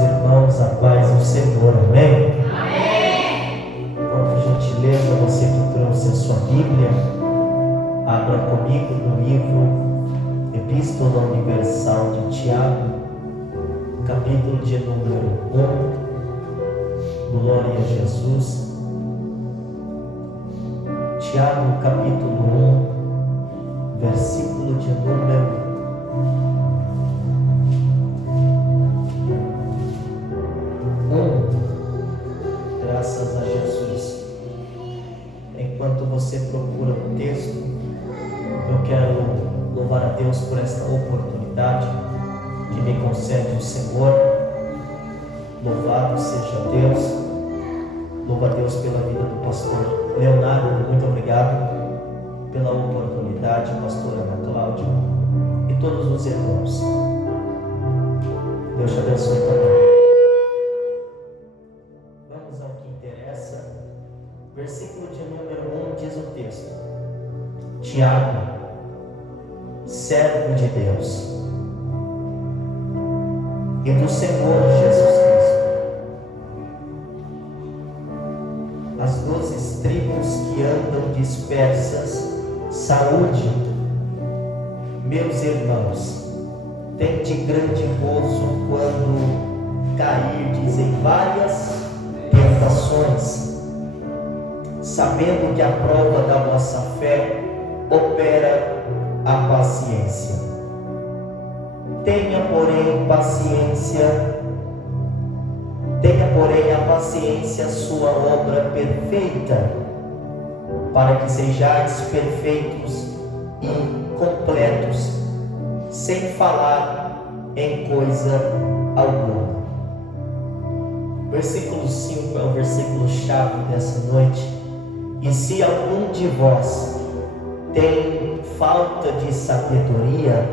meus irmãos, a paz do Senhor, amém? Amém! Por gentileza, você que trouxe a sua Bíblia, abra comigo no livro Epístola Universal de Tiago, capítulo de número 1, glória a Jesus. Tiago, capítulo 1, versículo de número 1. Graças a Jesus. Enquanto você procura o texto, eu quero louvar a Deus por esta oportunidade que me concede o Senhor. Louvado seja Deus. Louva a Deus pela vida do pastor Leonardo. Muito obrigado pela oportunidade, pastora Ana Cláudia e todos os irmãos. Deus te abençoe também. Vamos ao que interessa. Versículo de número 1 diz o texto: Tiago, servo de Deus e do Senhor Jesus Cristo, as 12 tribos que andam dispersas, saúde. Meus irmãos, tende grande gozo quando cairdes em várias tentações, sabendo que a prova da vossa fé opera a paciência. Tenha, porém, a paciência sua obra perfeita, para que sejais perfeitos e completos, sem falar em coisa alguma. Versículo 5 é o versículo chave dessa noite. E se algum de vós tem falta de sabedoria,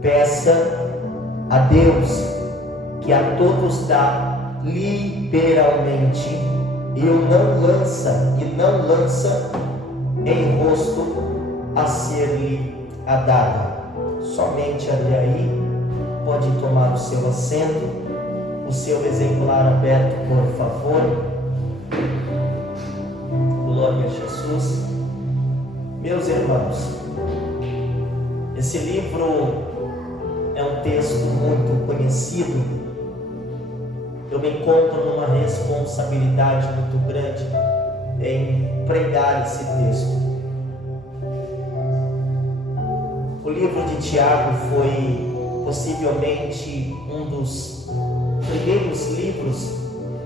peça a Deus, que a todos dá liberalmente, e não lança em rosto a ser-lhe dada. Somente até aí. Pode tomar o seu assento, o seu exemplar aberto, por favor. Glória a Jesus. Meus irmãos, esse livro é um texto muito conhecido. Eu me encontro numa responsabilidade muito grande em pregar esse texto. O livro de Tiago foi possivelmente um dos primeiros livros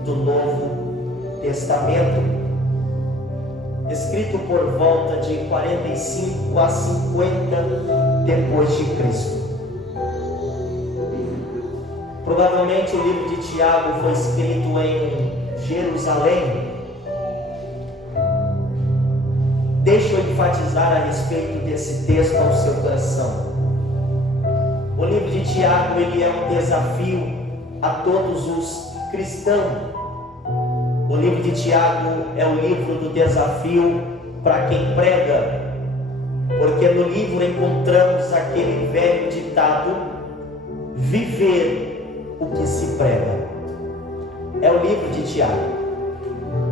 do Novo Testamento, escrito por volta de 45 a 50 depois de Cristo. Provavelmente o livro de Tiago foi escrito em Jerusalém. Deixa eu enfatizar a respeito desse texto ao seu coração. O livro de Tiago, ele é um desafio a todos os cristãos. O livro de Tiago é o livro do desafio para quem prega, porque no livro encontramos aquele velho ditado: viver o que se prega. É o livro de Tiago.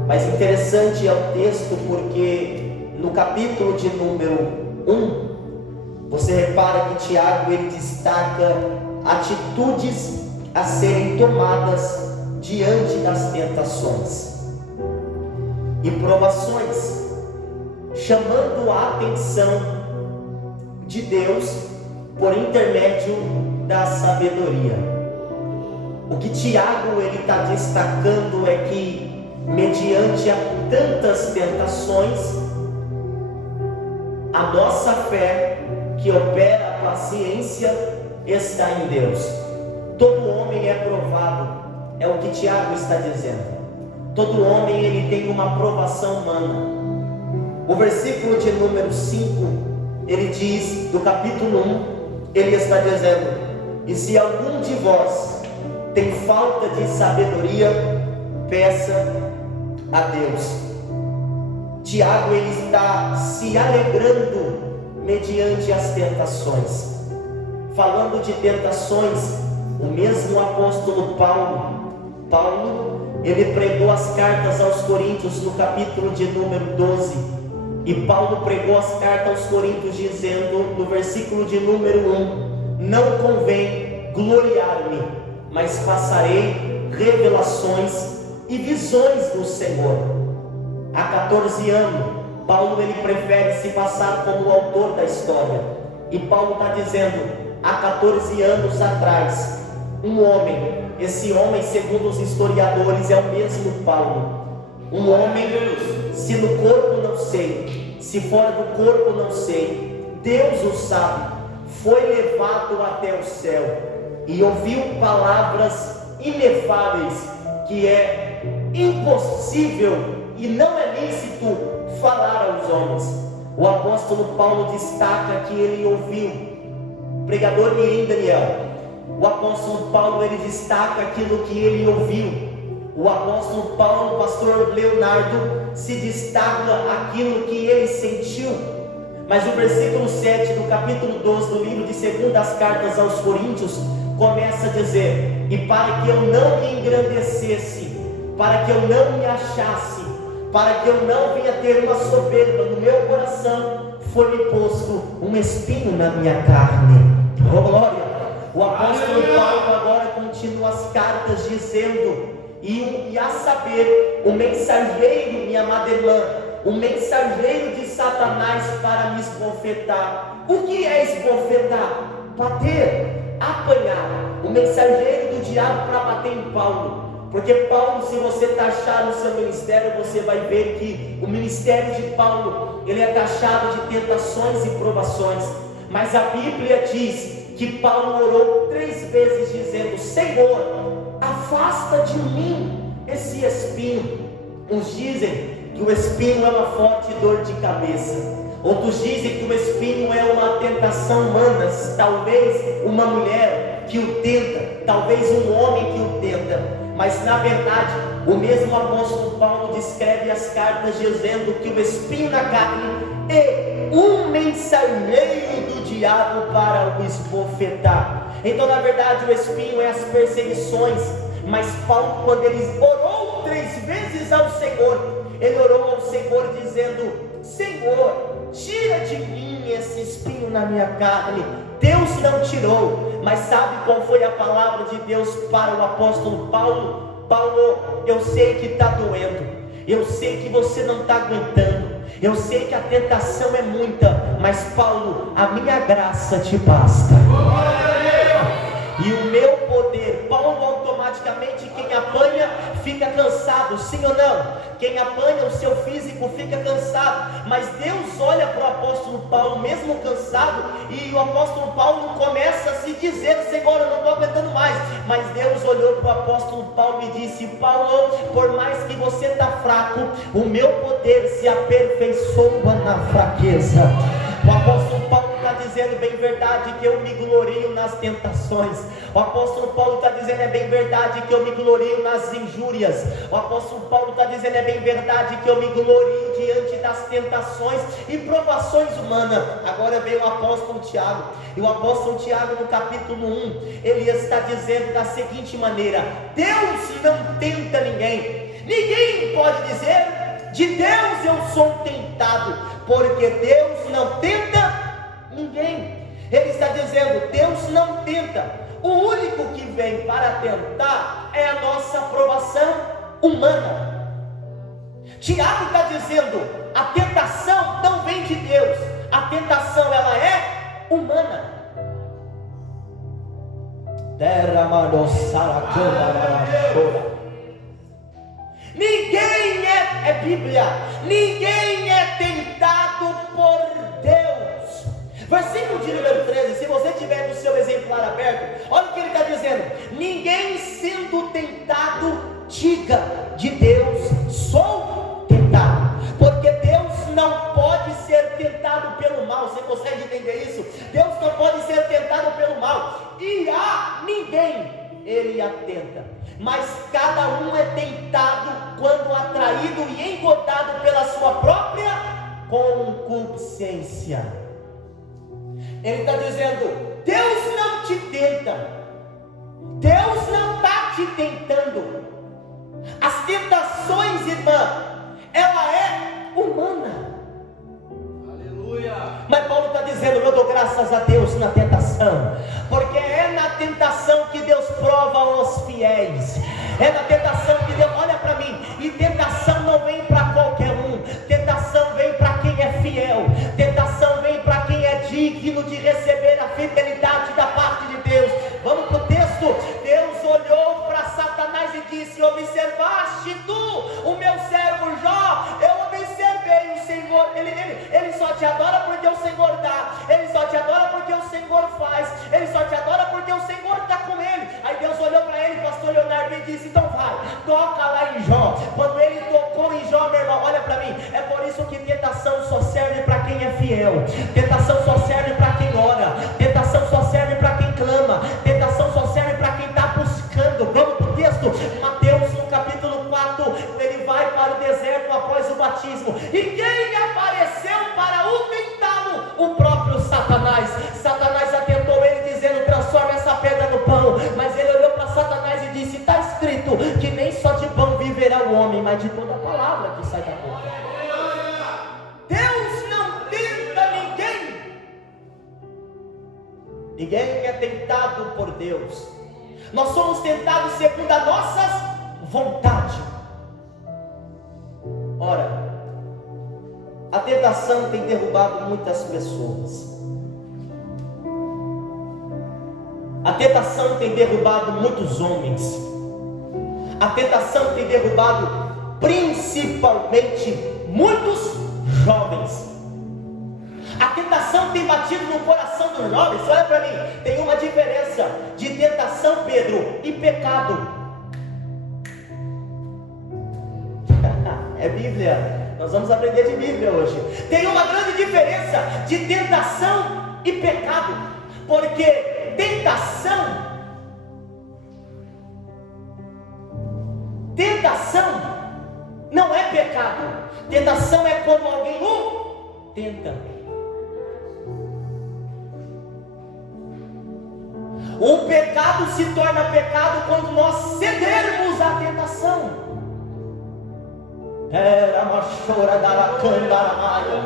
Mas interessante é o texto, porque no capítulo de número 1, você repara que Tiago ele destaca atitudes a serem tomadas diante das tentações e provações, chamando a atenção de Deus por intermédio da sabedoria. O que Tiago ele está destacando é que, mediante a tantas tentações, a nossa fé, que opera a paciência, está em Deus. Todo homem é provado, é o que Tiago está dizendo. Todo homem ele tem uma provação humana. O versículo de número 5, ele diz, do capítulo 1, ele está dizendo: e se algum de vós tem falta de sabedoria, peça a Deus. Tiago ele está se alegrando mediante as tentações, falando de tentações o mesmo apóstolo Paulo, ele pregou as cartas aos Coríntios no capítulo de número 12, e Paulo pregou as cartas aos Coríntios dizendo no versículo de número 1: não convém gloriar-me, mas passarei revelações e visões do Senhor. Há 14 anos, Paulo ele prefere se passar como o autor da história, e Paulo está dizendo: há 14 anos atrás, um homem, esse homem segundo os historiadores é o mesmo Paulo, um homem, se no corpo não sei, se fora do corpo não sei, Deus o sabe, foi levado até o céu e ouviu palavras inefáveis que é impossível e não é lícito falar aos homens. O apóstolo Paulo destaca que ele ouviu, pregador Mirim Daniel, o apóstolo Paulo ele destaca aquilo que ele ouviu. O apóstolo Paulo, pastor Leonardo, se destaca aquilo que ele sentiu. Mas o versículo 7 do capítulo 12 do livro de 2 Cartas aos Coríntios começa a dizer: e para que eu não me engrandecesse, para que eu não me achasse, para que eu não venha ter uma soberba no meu coração, foi-me posto um espinho na minha carne. Oh glória! O apóstolo Paulo agora continua as cartas dizendo, e a saber, o mensageiro, minha amada irmã, o mensageiro de Satanás para me esbofetar. O que é esbofetar? Bater, apanhar. O mensageiro do diabo para bater em Paulo. Porque Paulo, se você taxar no seu ministério, você vai ver que o ministério de Paulo, ele é taxado de tentações e provações. Mas a Bíblia diz que Paulo orou 3 vezes dizendo: Senhor, afasta de mim esse espinho. Uns dizem que o espinho é uma forte dor de cabeça, outros dizem que o espinho é uma tentação humana, talvez uma mulher que o tenta, talvez um homem que o tenta. Mas na verdade, o mesmo apóstolo Paulo descreve as cartas dizendo que o espinho na carne é um mensageiro do diabo para o esbofetar. Então na verdade o espinho é as perseguições. Mas Paulo, quando ele orou 3 vezes ao Senhor, ele orou ao Senhor dizendo: Senhor, tira de mim esse espinho na minha carne. Deus não tirou, mas sabe qual foi a palavra de Deus para o apóstolo Paulo? Paulo, eu sei que está doendo, eu sei que você não está aguentando, eu sei que a tentação é muita, mas Paulo, a minha graça te basta. E o meu poder, Paulo automaticamente, quem apanha fica cansado, sim ou não? Quem apanha o seu físico fica cansado, mas Deus olha para o apóstolo Paulo mesmo cansado, e o apóstolo Paulo começa a se dizer: Senhor, eu não estou aguentando mais. Mas Deus olhou para o apóstolo Paulo e disse: Paulo, por mais que você está fraco, o meu poder se aperfeiçoa na fraqueza. O apóstolo Paulo está dizendo: bem verdade que eu me glorio nas tentações. O apóstolo Paulo está dizendo: é bem verdade que eu me glorio nas injúrias. O apóstolo Paulo está dizendo: é bem verdade que eu me glorio diante das tentações e provações humanas. Agora vem o apóstolo Tiago, e o apóstolo Tiago no capítulo 1, ele está dizendo da seguinte maneira: Deus não tenta ninguém. Ninguém pode dizer: de Deus eu sou tentado, porque Deus não tenta ninguém. Ele está dizendo: Deus não tenta. O único que vem para tentar é a nossa aprovação humana. Tiago está dizendo: a tentação não vem de Deus, a tentação ela é humana. Ninguém é Bíblia, ninguém é tentado por Deus. Versículo de número 13, se você tiver no seu exemplar aberto, olha o que ele está dizendo: ninguém sendo tentado, diga: de Deus sou tentado. Porque Deus não pode ser tentado pelo mal. Você consegue entender isso? Deus não pode ser tentado pelo mal, e a ninguém ele atenta, mas cada um é tentado quando atraído e engodado pela sua própria concupiscência. Ele está dizendo: Deus não te tenta, tentando. As tentações, irmã, ela é humana. Aleluia. Mas Paulo está dizendo: eu dou graças a Deus na tentação, porque é na tentação que Deus prova os fiéis. É na tentação que Deus, olha para mim, e tentação não vem para qualquer um, tentação vem para quem é fiel, tentação vem para quem é digno de receber a fidelidade da parte de Deus. Vamos para o texto. Deus olhou para Satanás e disse: observaste tu o meu servo Jó? Eu observei o Senhor, ele só te adora porque o Senhor dá, ele só te adora porque o Senhor faz, ele só te adora porque o Senhor está com ele. Aí Deus olhou para ele, pastor Leonardo, e disse: então vai, toca lá em Jó. Quando ele tocou em Jó, meu irmão, olha para mim, é por isso que tentação só serve para quem é fiel, tentação só serve para quem ora, tentação só serve para quem clama, tentação só serve para quem está buscando. Vamos para o texto, Mateus no capítulo 4, ele vai para o deserto após o batismo, e quem apareceu para o tentá-lo? O próprio Satanás. Satanás atentou ele dizendo: transforma essa pedra no pão. Mas ele olhou para Satanás e disse: está escrito que nem só de pão viverá o homem, mas de toda palavra que sai da boca. Deus não tenta ninguém. Ninguém é tentado por Deus. Nós somos tentados segundo a nossa vontade. Ora, a tentação tem derrubado muitas pessoas. A tentação tem derrubado muitos homens. A tentação tem derrubado principalmente muitos jovens. A tentação tem batido no coração dos jovens. Olha para mim, tem uma diferença de tentação, Pedro, e pecado. É Bíblia, nós vamos aprender de Bíblia hoje. Tem uma grande diferença de tentação e pecado, porque tentação não é pecado. Tentação é quando alguém o tenta. O pecado se torna pecado quando nós cedermos à tentação. Era uma chora da lacandaraia.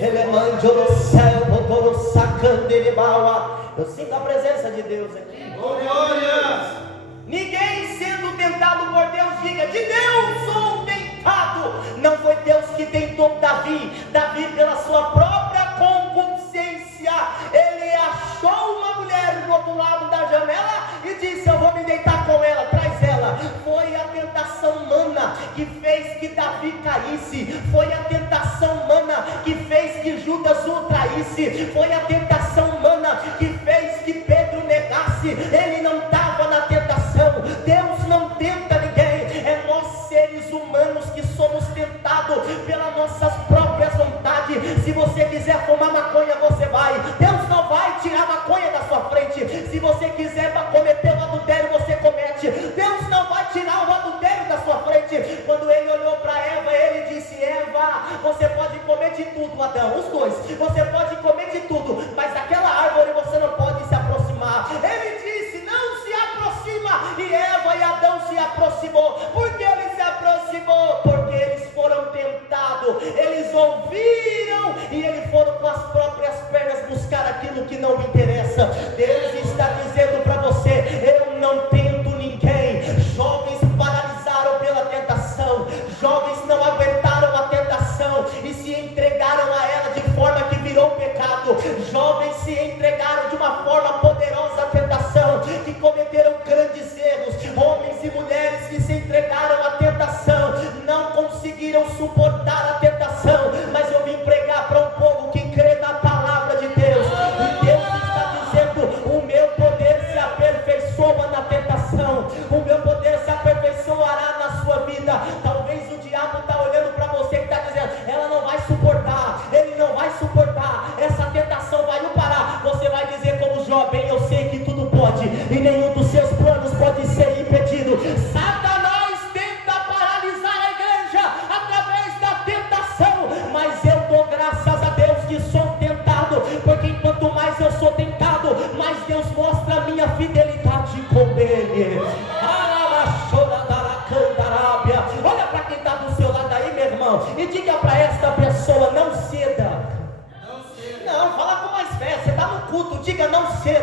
Ele mandou no céu, botou no sacanderebaua. Eu sinto a presença de Deus aqui. Glórias! Ninguém sendo tentado por Deus diga: de Deus sou tentado. Não foi Deus que tentou Davi. Davi, pela sua própria concupiscência, ele achou uma mulher do outro lado da janela e disse: eu vou me deitar com ela, traz ela. Foi a tentação humana que fez que Davi caísse. Foi a tentação humana que fez que Judas o traísse. Foi a tentação humana que fez que Pedro negasse. Ele não estava na tentação. Deus não tenta ninguém. É nós seres humanos que somos tentados pelas nossas próprias vontades. Se você quiser fumar maconha, você vai. Deus não vai tirar a maconha da sua frente. Se você quiser cometer o adultério, você comete. Deus não vai tirar o adultério da sua frente. Quando ele olhou para Eva, ele disse: Eva, você pode comer de tudo, Adão, os dois. Você pode comer de tudo, mas daquela árvore você não pode se aproximar. Ele disse: não se aproxima. E Eva e Adão se aproximou. Por que ele se aproximou? Porque eles foram tentados. Eles ouviram e eles foram com as próprias pernas buscar aquilo que não interessa. Deus está dizendo para você: eu não tento ninguém. Jovens paralisaram pela tentação. Jovens não aguentaram a tentação e se entregaram a ela de forma que virou pecado. Jovens se entregaram de uma forma poderosa à tentação, que cometeram grandes erros. Homens e mulheres que se entregaram à tentação não conseguiram suportar a tentação. Mas eu vim pregar para um povo que crê na palavra de Deus. E Deus está dizendo: o meu poder se aperfeiçoa na tentação. O meu poder se aperfeiçoará na sua vida. Talvez o diabo está olhando para você e está dizendo: ela não vai suportar, ele não vai suportar, essa tentação vai não parar. Você vai dizer como Jó: bem, eu sei que tudo pode e nenhum dos seus planos pode ser impedido. Satanás tenta paralisar a igreja através da tentação, mas eu dou graças a Deus que sou tentado, porque quanto mais eu sou tentado, mais Deus mostra a minha fidelidade com Ele.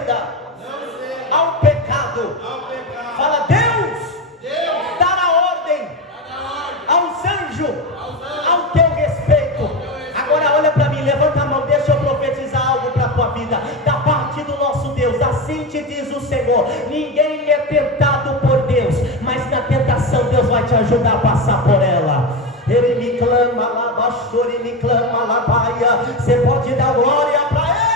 ceda ao pecado. Fala, Deus, dará ordem aos anjos ao teu respeito. Agora olha para mim, levanta a mão, deixa eu profetizar algo para a tua vida. Da parte do nosso Deus, assim te diz o Senhor: ninguém é tentado por Deus, mas na tentação Deus vai te ajudar a passar por ela. Ele me clama lá, pastor, ele me clama lá, baia. Você pode dar glória para ele.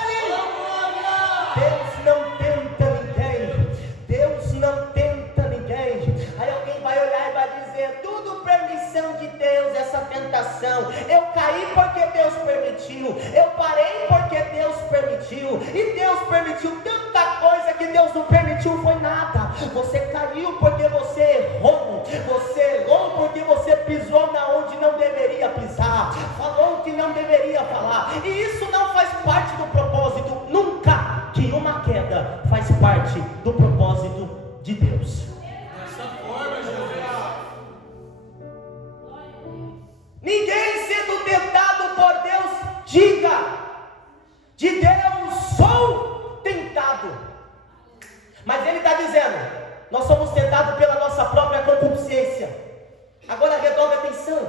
Deus não tenta ninguém. Deus não tenta ninguém. Aí alguém vai olhar e vai dizer: tudo permissão de Deus, essa tentação. Eu caí porque Deus permitiu. Eu parei porque Deus permitiu. E Deus permitiu tanta coisa que Deus não permitiu foi nada. Você caiu porque você errou. Você errou porque você pisou na onde não deveria pisar. Falou o que não deveria falar. E isso não faz parte do propósito. Nunca que uma queda faz parte do propósito de Deus. Dessa forma, Jesus. Ninguém sendo tentado por Deus, diga: de Deus sou tentado. Mas ele está dizendo: nós somos tentados pela nossa própria concupiscência. Agora redobre atenção.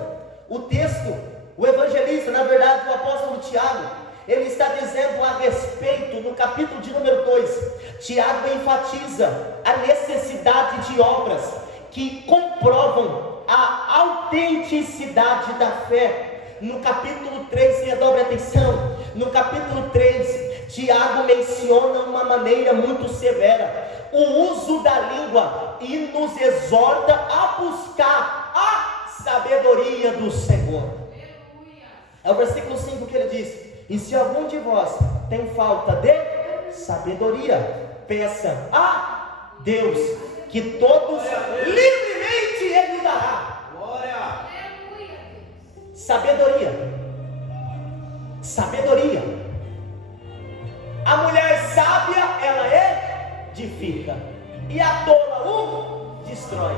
O texto, o evangelista, na verdade o apóstolo Tiago, ele está dizendo a respeito, no capítulo de número 2, Tiago enfatiza a necessidade de obras que comprovam a autenticidade da fé. No capítulo 3, redobre atenção, no capítulo 3, Tiago menciona uma maneira muito severa o uso da língua e nos exorta a buscar a sabedoria do Senhor. É o versículo 5 que ele diz: e se algum de vós tem falta de sabedoria, peça a Deus, que todos livremente Ele dará. Glória. Sabedoria. Sabedoria. A mulher sábia, ela edifica, e a tola o destrói.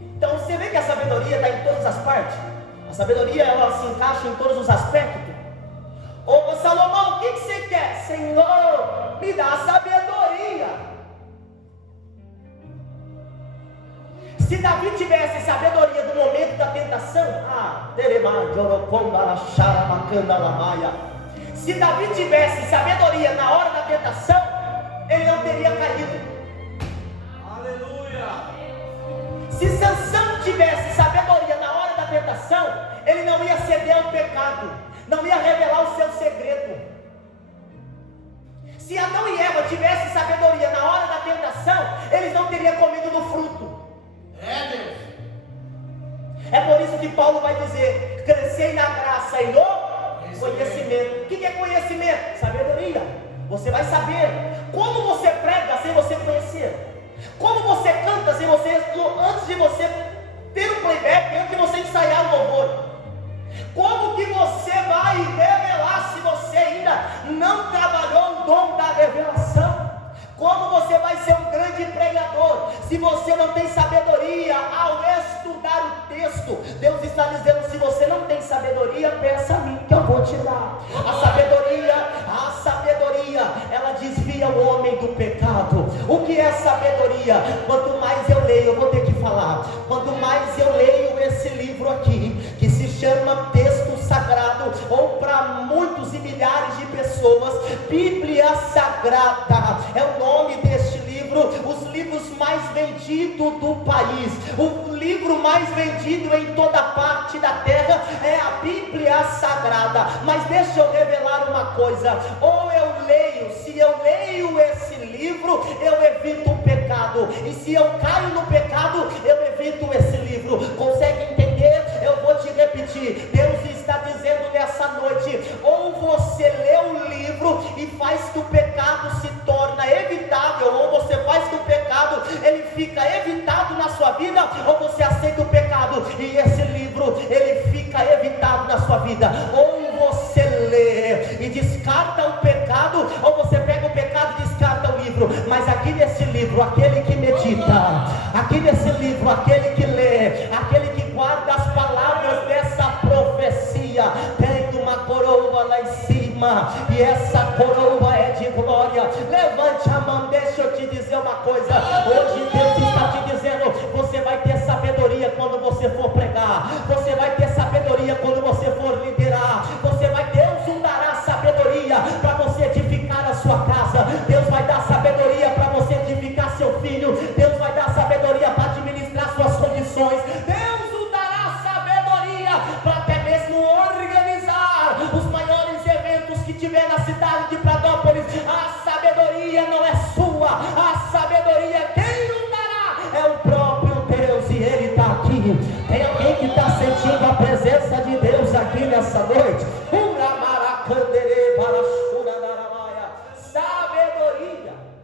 Então você vê que a sabedoria está em todas as partes. A sabedoria, ela se encaixa em todos os aspectos. Ô Salomão, o que você quer? Senhor, me dá sabedoria. Se Davi tivesse sabedoria do momento da tentação, se Davi tivesse sabedoria na hora da tentação, ele não teria caído. Aleluia. Se Sansão tivesse sabedoria na hora da tentação, ele não ia ceder ao pecado, não ia revelar o seu segredo. Se Adão e Eva tivessem sabedoria na hora da tentação, eles não teriam comido do fruto. É, Deus. É por isso que Paulo vai dizer: crescei na graça e no conhecimento. O que é conhecimento? Sabedoria. Você vai saber como você prega sem você conhecer, como você canta sem você, antes de você ter um playback, antes de você ensaiar o louvor, como que você vai revelar se você ainda não trabalhou o dom da revelação? Como você vai ser um grande pregador se você não tem sabedoria ao estudar o texto? Deus está dizendo: se você não tem sabedoria, peça a mim que eu vou te dar. A sabedoria, ela desvia o homem do pecado. O que é sabedoria? Quanto mais eu leio, eu vou ter que falar, quanto mais eu leio esse livro aqui, que se chama texto sagrado, ou para muitos e milhares de pessoas, Bíblia Sagrada é o nome deste livro. Os livros mais vendidos do país, o livro mais vendido em toda parte da terra é a Bíblia Sagrada. Mas deixa eu revelar uma coisa: ou eu leio, se eu leio esse livro, eu evito o pecado, e se eu caio no pecado, eu evito esse livro. Consegue entender? Eu vou te repetir. Deus está dizendo nessa noite: ou você lê o livro e faz que o pecado se torna evitável, ou você faz que o pecado ele fica evitado na sua vida, ou você aceita o pecado e esse livro ele fica evitado na sua vida. Ou você lê e descarta o pecado, ou você pega o pecado e descarta o livro. Mas aqui nesse livro, aquele que medita, aqui nesse livro, aquele que lê, aquele que guarda as palavras dessa profecia, tem uma coroa lá em cima, e essa coroa é de glória. Levante a mão, deixa eu te dizer uma coisa. Hoje Deus está te dizendo: você vai ter sabedoria quando você for pregar, você vai ter sabedoria quando você for liderar, Deus dará sabedoria para você edificar a sua casa, Deus vai dar sabedoria para você edificar seu filho, Deus vai dar sabedoria para administrar suas condições, Deus dará sabedoria para até mesmo organizar os maiores eventos que tiver na cidade de Pradópolis. A sabedoria não é sua, a sabedoria quem o dará é o próprio Deus, e Ele está aqui. Tem alguém que está sentindo